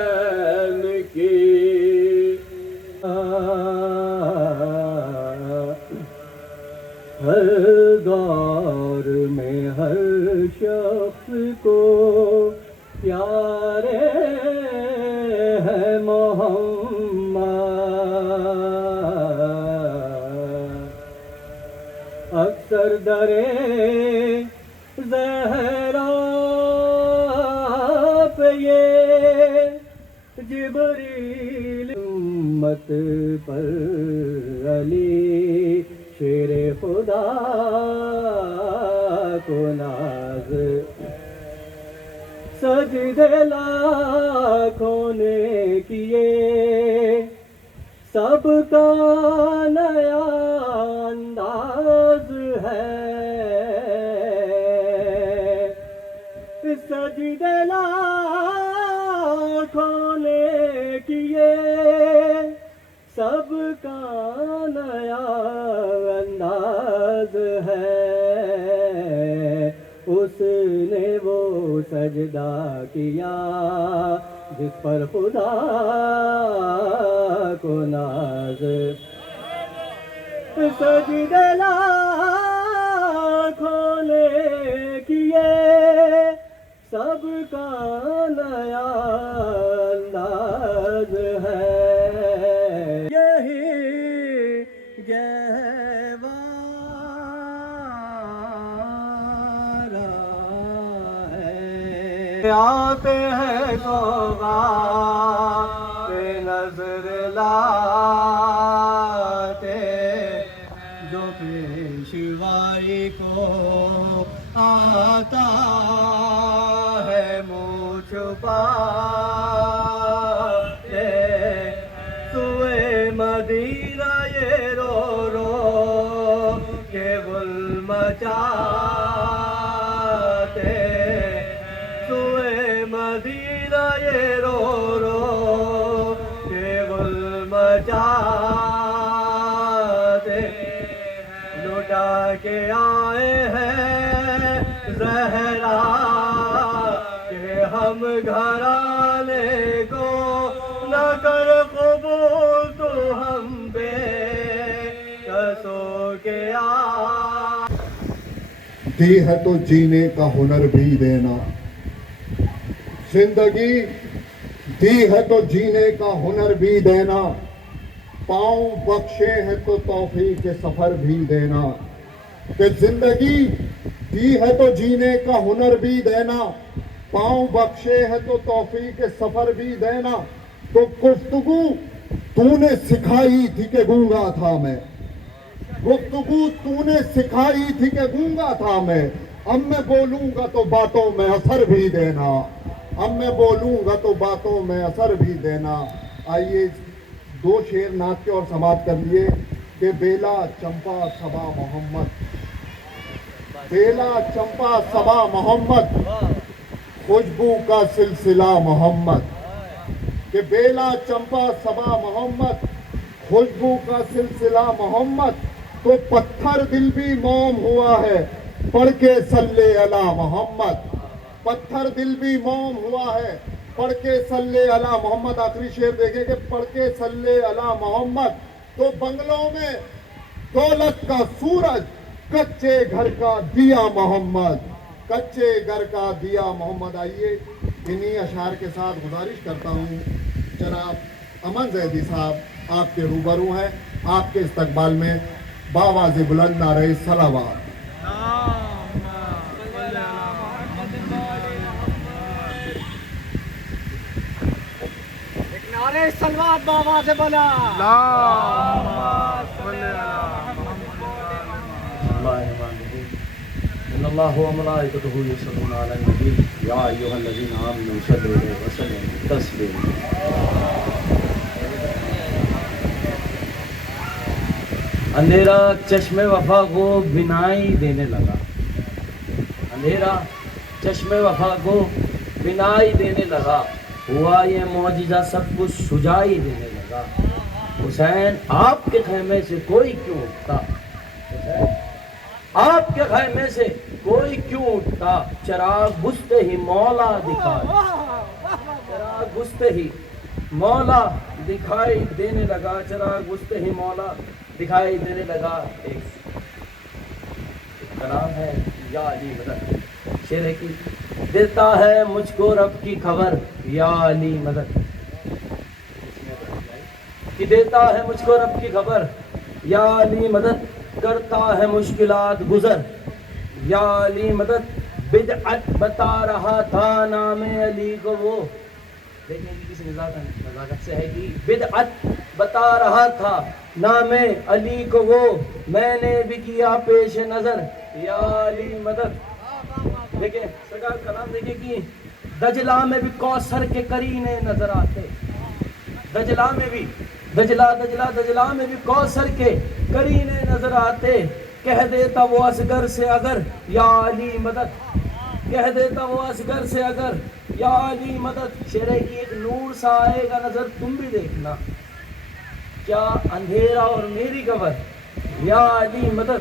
حسین کی ہر دور میں ہر شخص کو پیارے ہے محمد، اکثر درے زہرا پہ یہ جبریل امت پر علی شیر خدا کو ناز، سجدے لاکھوں نے کیے سب کا نیا انداز ہے، سجدے لاکھوں نے کیے سب کا نیا انداز ہے، اس نے وہ سجدہ کیا جس پر خدا کو ناز، سجدے لاکھوں نے کیے سب کا نیا انداز ہے، یہی گہوارہ ہے، آتے ہیں سوغات نظر لاتے جو پیشوائی کو آتا ہے منہ چھپاتے، سوئے مدینہ یہ رو رو کے گل مچاتے، سوئے مدینہ یہ رو رو کے گل مچاتے، لٹا کے آئے ہیں زہرا کہ ہم گھرانے کو نہ کر قبول تو ہم بے کسو کے دی ہے تو جینے کا ہنر بھی دینا، زندگی دی ہے تو جینے کا ہنر بھی دینا، پاؤں بخشے ہیں تو توفیق سفر بھی دینا، کہ زندگی دی ہے تو جینے کا ہنر بھی دینا، پاؤں بخشے ہے تو توفیق سفر بھی دینا، تو گفتگو تو نے سکھائی تھی کہ گونگا تھا میں، گفتگو تو نے سکھائی تھی کہ گونگا تھا میں، اب میں بولوں گا تو باتوں میں اثر بھی دینا، اب میں بولوں گا تو باتوں میں اثر بھی دینا۔ آئیے دو شعر نعت کے اور سماعت کر لیے کہ بیلا چمپا صبا محمد، بیلا چمپا صبا محمد، خوشبو کا سلسلہ محمد، کہ بیلا چمپا صبا محمد، خوشبو کا سلسلہ محمد، تو پتھر دل بھی موم ہوا ہے پڑھ کے صلی علی محمد، پتھر دل بھی موم ہوا ہے پڑھ کے صلی علی محمد۔ آخری شعر دیکھیں کہ پڑھ کے صلی علی محمد، تو بنگلوں میں دولت کا سورج، کچے گھر کا دیا محمد، کچے گھر کا دیا محمد۔ آئیے انہی اشعار کے ساتھ گزارش کرتا ہوں جناب امن زیدی صاحب آپ کے روبرو ہیں، آپ کے استقبال میں باواز بلند نعرہ صلوات۔ نعرہ صلوات باواز بلند۔ ان اللہ و ملائکتہ یصلون علی النبی یا ایھا الذین آمنوا صلوا علیہ وسلموا تسلیما۔ اندھیرا چشم وفا کو بینائی دینے لگا، اندھیرا چشم وفا کو بینائی دینے لگا، ہوا یہ معجزہ سب کچھ سجائی دینے لگا، حسین آپ کے خیمے سے کوئی کیوں اٹھتا، آپ کے خیمے سے کوئی کیوں اٹھتا، چراغ بجھتے ہی مولا دکھائے، چراغ بجھتے ہی مولا دکھائی دینے لگا، چراغ بجھتے ہی مولا دکھائی دینے لگا۔ ایک کلام ہے یا علی مدد، شعر ہے کہ دیتا ہے مجھ کو رب کی خبر یا علی مدد، کہ دیتا ہے مجھ کو رب کی خبر یا علی مدد، کرتا ہے مشکلات گزر یا علی مدد، بدعت بتا رہا تھا نام علی کو وہ، دیکھیں کہ کس نزاکت سے ہے کہ بدعت بتا رہا تھا نام علی کو وہ، میں نے بھی کیا پیش نظر یا علی مدد۔ دیکھیں سرکار کلام دیکھیں کہ دجلہ میں بھی کوثر کے کرینے نظر آتے، دجلہ میں بھی دجلہ میں بھی کوثر کے کرینے نظر آتے، کہہ دیتا وہ اصغر سے اگر یا علی مدد، کہہ دیتا وہ اصغر سے اگر یا علی مدد، شعر کی ایک نور سا آئے گا نظر تم بھی دیکھنا، کیا اندھیرا اور میری قبر یا علی مدد،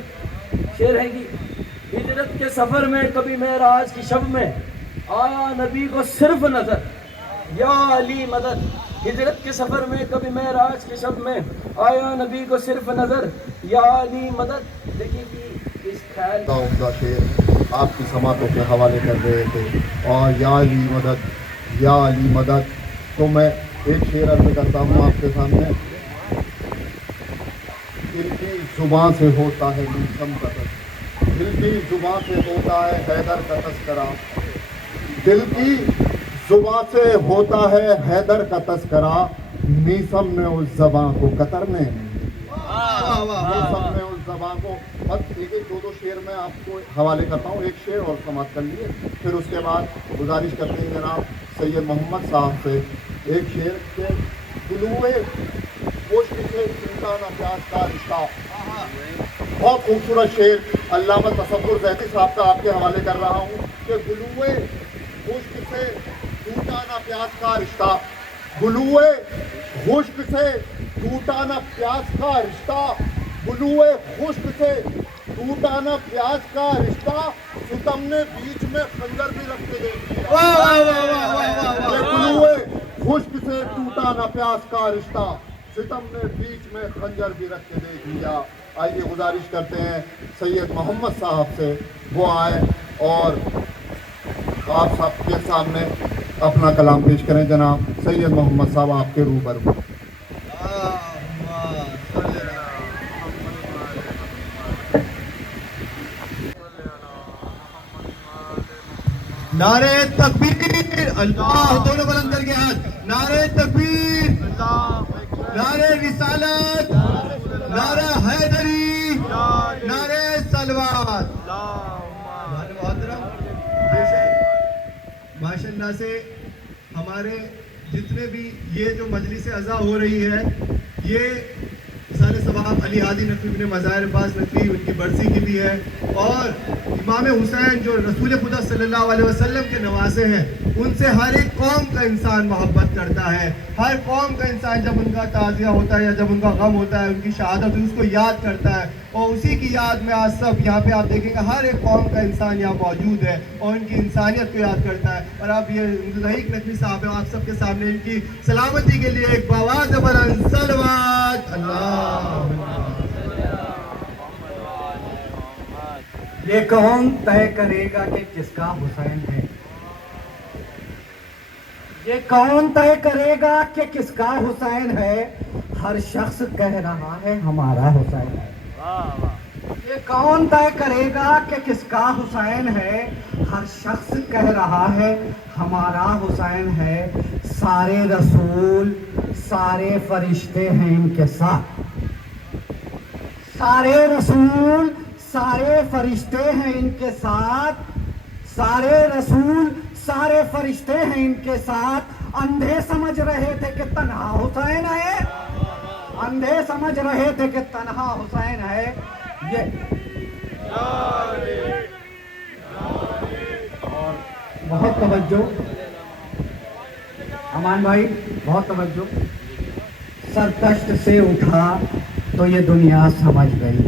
شعر ہے کہ ہجرت کے سفر میں کبھی معراج کی شب میں آیا نبی کو صرف نظر یا علی مدد، ہجرت کے سفر میں کبھی معراج کی شب میں آیا نبی کو صرف نظر یا علی مدد۔ دیکھیں کہ اس خیال عمدہ شعر آپ کی سماعتوں کے حوالے کر رہے تھے، اور یا علی مدد یا علی مدد، تو میں ایک شعر عرض کرتا ہوں آپ کے سامنے۔ دل کی زباں سے ہوتا ہے میثم کا تذکرہ، دل کی زباں سے ہوتا ہے حیدر کا تذکرہ، دل کی زباں سے ہوتا ہے حیدر کا تذکرہ، میثم نے اس زباں کو کترنے میثم نے اس زباں کو، بس ایک دو شعر میں آپ کو حوالے کرتا ہوں، ایک شعر اور سماعت کر لیے، پھر اس کے بعد گزارش کرتے ہیں جناب سید محمد صاحب سے ایک شعر کے گلوئے گوشت سے چنتا نہ پیاس کا رشتہ، بہت خوبصورت شعر علامہ تصور زیدی صاحب کا آپ کے حوالے کر رہا ہوں کہ گلوئے خشک سے ٹوٹا نہ پیاس کا رشتہ، گلوئے خشک سے ٹوٹا نہ پیاس کا رشتہ، گلوئے خشک سے ٹوٹا نہ پیاس کا رشتہ، ستم نے بیچ میں خنجر بھی رکھ کے دیکھ لیا، گلوئے خشک سے ٹوٹا نہ پیاس کا رشتہ، ستم نے بیچ میں خنجر بھی رکھ کے دیکھ لیا۔ آئیے گزارش کرتے ہیں سید محمد صاحب سے، وہ آئے اور آپ سب کے سامنے اپنا کلام پیش کریں۔ جناب سید محمد صاحب آپ کے روبرو۔ نعرہ تکبیر، اللہ، دونوں بلند کر کے ہاتھ، نعرہ تکبیر، نعرہ رسالت، نعرہ حیدری، نعرہ صلوات۔ ماشاء اللہ سے ہمارے جتنے بھی یہ جو مجلس عزا ہو رہی ہے، یہ سارے ثواب علی ہادی نقوی ابن مظاہر عباس نقوی ان کی برسی کی بھی ہے، اور امام حسین جو رسول خدا صلی اللہ علیہ وسلم کے نواسے ہیں، ان سے ہر ایک قوم کا انسان محبت کرتا ہے، ہر قوم کا انسان جب ان کا تعزیہ ہوتا ہے یا جب ان کا غم ہوتا ہے، ان کی شہادت اس کو یاد کرتا ہے، اور اسی کی یاد میں آج سب یہاں پہ آپ دیکھیں گے ہر ایک قوم کا انسان یہاں موجود ہے اور ان کی انسانیت کو یاد کرتا ہے۔ اور اب یہ رحیق نقوی صاحب ہیں، آپ سب کے سامنے ان کی سلامتی کے لیے ایک بآواز بلند صلوات۔ اللہ یہ کون طے کرے گا کہ کس کا حسین ہے؟ یہ کون طے کرے گا کہ کس کا حسین ہے؟ ہر شخص کہہ رہا ہے ہمارا حسین ہے۔ یہ کون طے کرے گا کہ کس کا حسین ہے؟ ہر شخص کہہ رہا ہے ہمارا حسین ہے۔ سارے رسول سارے فرشتے ہیں ان کے ساتھ، سارے رسول سارے فرشتے ہیں ان کے ساتھ، سارے رسول سارے فرشتے ہیں ان کے ساتھ۔ اندھے سمجھ رہے تھے کہ تنہا حسین ہے، اندھے سمجھ رہے تھے کہ تنہا حسین ہے۔ یہ اور بہت توجہ امان بھائی، بہت توجہ۔ سرتشت سے اٹھا تو یہ دنیا سمجھ گئی،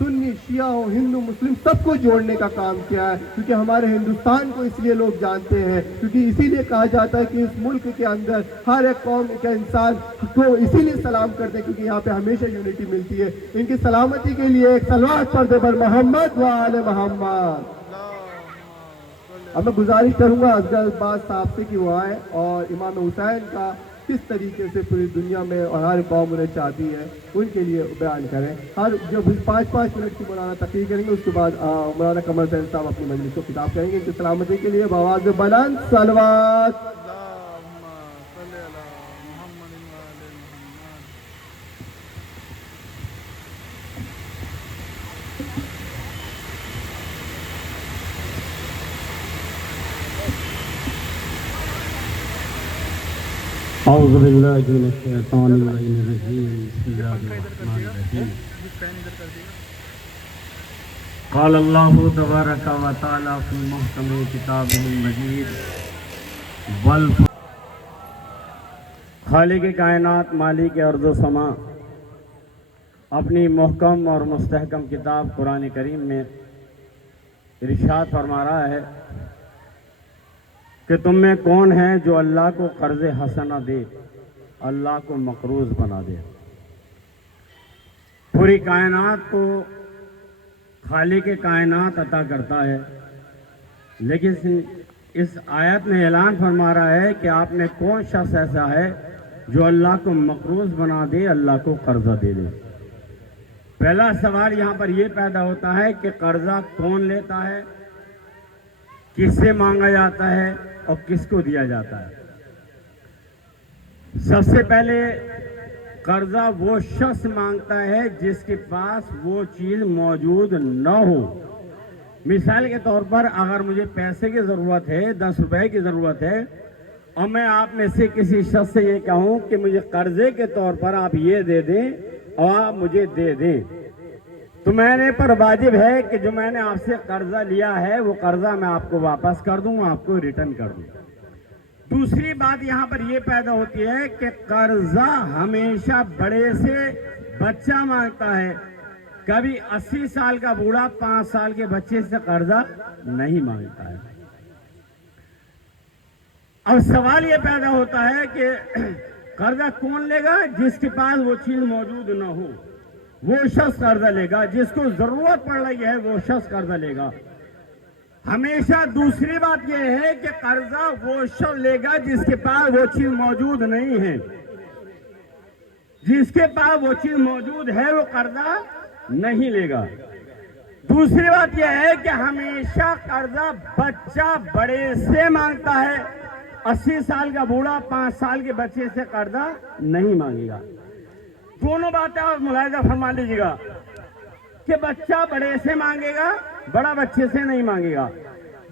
سنی شیعہ ہو ہندو مسلم سب کو جوڑنے کا کام کیا ہے، کیونکہ ہمارے ہندوستان کو اس لیے لوگ جانتے ہیں، کیونکہ اسی لیے کہا جاتا ہے کہ اس ملک کے اندر ہر ایک قوم کا انسان کو اسی لیے سلام کرتے ہیں، کیونکہ یہاں پہ ہمیشہ یونٹی ملتی ہے۔ ان کی سلامتی کے لیے ایک صلوات پڑھتے پر محمد و آل محمد۔ اب میں گزارش کروں گا اصغر عباس صاحب سے کہ وہ آئیں اور امام حسین کا کس طریقے سے پوری دنیا میں اور ہر قوم انہیں چاہتی ہے ان کے لیے بیان کریں۔ ہر جو 5 منٹ کی مولانا تقریر کریں گے، اس کے بعد مولانا قمر حسین صاحب اپنی مجلس کو خطاب کریں گے۔ ان کی سلامتی کے لیے بآواز بلند صلوات۔ اعوذ باللہ من الشیطان الرجیم، بسم اللہ الرحمن الرحیم۔ قال اللہ تبارک و تعالی فی محکم کتابہ المجید خالق کائنات مالک ارض و سما اپنی محکم اور مستحکم کتاب قرآن کریم میں ارشاد فرما رہا ہے کہ تم میں کون ہے جو اللہ کو قرض حسنہ دے، اللہ کو مقروض بنا دے۔ پوری کائنات کو خالق کائنات عطا کرتا ہے، لیکن اس آیت میں اعلان فرما رہا ہے کہ آپ میں کون شخص ایسا ہے جو اللہ کو مقروض بنا دے، اللہ کو قرضہ دے دے۔ پہلا سوال یہاں پر یہ پیدا ہوتا ہے کہ قرضہ کون لیتا ہے، کس سے مانگا جاتا ہے اور کس کو دیا جاتا ہے۔ سب سے پہلے قرضہ وہ شخص مانگتا ہے جس کے پاس وہ چیز موجود نہ ہو۔ مثال کے طور پر اگر مجھے پیسے کی ضرورت ہے، 10 روپے کی ضرورت ہے، اور میں آپ میں سے کسی شخص سے یہ کہوں کہ مجھے قرضے کے طور پر آپ یہ دے دیں اور آپ مجھے دے دیں، تو میں نے پر واجب ہے کہ جو میں نے آپ سے قرضہ لیا ہے وہ قرضہ میں آپ کو واپس کر دوں، آپ کو ریٹرن کر دوں۔ دوسری بات یہاں پر یہ پیدا ہوتی ہے کہ قرضہ ہمیشہ بڑے سے بچہ مانگتا ہے، کبھی 80 سال کا بوڑھا 5 سال کے بچے سے قرضہ نہیں مانگتا ہے۔ اب سوال یہ پیدا ہوتا ہے کہ قرضہ کون لے گا؟ جس کے پاس وہ چیز موجود نہ ہو وہ شخص قرضہ لے گا، جس کو ضرورت پڑ رہی ہے وہ شخص قرضہ لے گا ہمیشہ۔ دوسری بات یہ ہے کہ قرضہ وہ شخص لے گا جس کے پاس وہ چیز موجود نہیں ہے، جس کے پاس وہ چیز موجود ہے وہ قرضہ نہیں لے گا۔ دوسری بات یہ ہے کہ ہمیشہ قرضہ بچہ بڑے سے مانگتا ہے، 80 سال کا بوڑھا 5 سال کے بچے سے قرضہ نہیں مانگے گا۔ دونوں باتیں آپ ملاحظہ فرما لیجیے گا کہ بچہ بڑے سے مانگے گا، بڑا بچے سے نہیں مانگے گا۔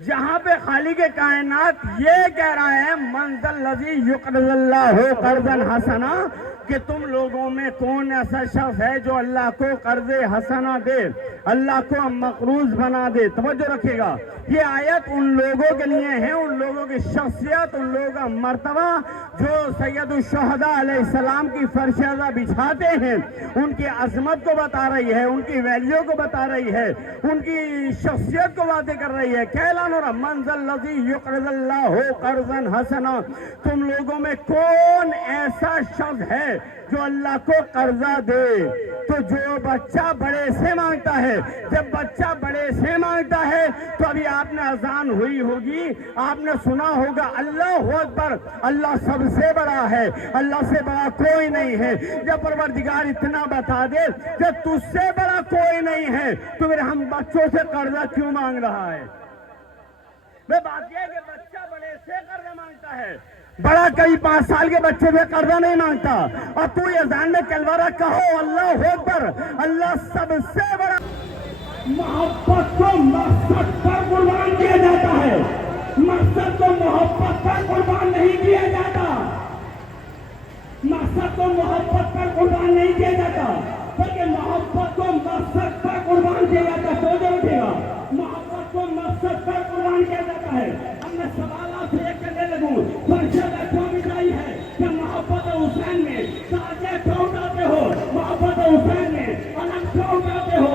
جہاں پہ خالق کائنات یہ کہہ رہا ہے من ذا الذی یقرض اللہ قرضا حسنا، کہ تم لوگوں میں کون ایسا شخص ہے جو اللہ کو قرض حسنہ دے، اللہ کو مقروض بنا دے۔ توجہ رکھے گا، یہ آیت ان لوگوں کے لیے ہے، ان لوگوں کی شخصیت، ان لوگوں کا مرتبہ جو سید الشہداء علیہ السلام کی فرش ازا بچھاتے ہیں، ان کی عظمت کو بتا رہی ہے، ان کی ویلیو کو بتا رہی ہے، ان کی شخصیت کو باتیں کر رہی ہے۔ کہ اعلان ہو رہا من ذا الذی یقرض اللہ قرضا حسنا، تم لوگوں میں کون ایسا شخص ہے جو اللہ کو قرضہ دے۔ تو جو بچہ بڑے سے مانگتا ہے، جب بچہ بڑے سے مانگتا ہے تو ابھی آپ نے اذان ہوئی ہوگی، آپ نے سنا ہوگا اللہ اکبر، اللہ سب سے بڑا ہے، اللہ سے بڑا کوئی نہیں ہے۔ جب پروردگار اتنا بتا دے کہ تجھ سے بڑا کوئی نہیں ہے تو پھر ہم بچوں سے قرضہ کیوں مانگ رہا ہے؟ بات یہ ہے کہ بچہ بڑے سے قرضہ مانگتا ہے، بڑا کئی 5 سال کے بچے سے قرضہ نہیں مانگتا۔ اور تو یہ اذان میں کلوارہ کہو اللہ اکبر، اللہ سب سے بڑا۔ محبت کو مقصد پر قربان کیا جاتا ہے، مقصد کو محبت پر قربان نہیں کیا جاتا، مقصد کو محبت پر قربان نہیں کیا جاتا، بلکہ محبت کو مقصد پر قربان کیا جاتا ہے۔ سوچ رکھیے گا، محبت کو مقصد پر قربان کیا جاتا ہے۔ ہم نے سوالات سے ایک کرنے لگوں، فرشت کیوں بتائی ہے کہ محبت حسین میں تاجے کیوں اٹھاتے ہو، محبت حسین میں علم کیوں اٹھاتے ہو،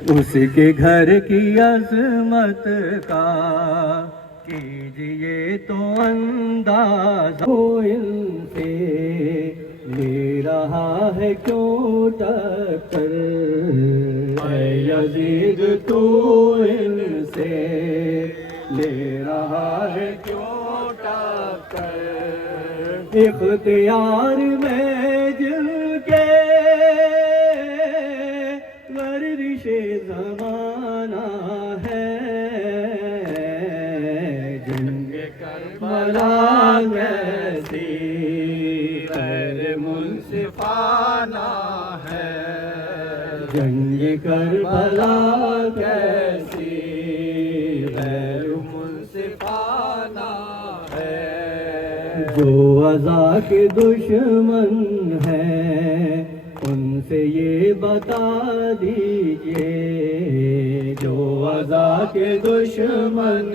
اس کے گھر کی عظمت کا کیجئے تو انداز ان سے لے رہا ہے کیوں ٹکر اے یزید تو ان سے لے رہا ہے کیوں ٹکر اختیار میں جن کے گردش زمانہ ہے جنگ کربلا جیسی غیر منصفانہ ہے جنگ کربلا کیسی غیر منصفانہ ہے جو عزا کے دشمن ہیں ان سے یہ بتا دیجئے جو عزا کے دشمن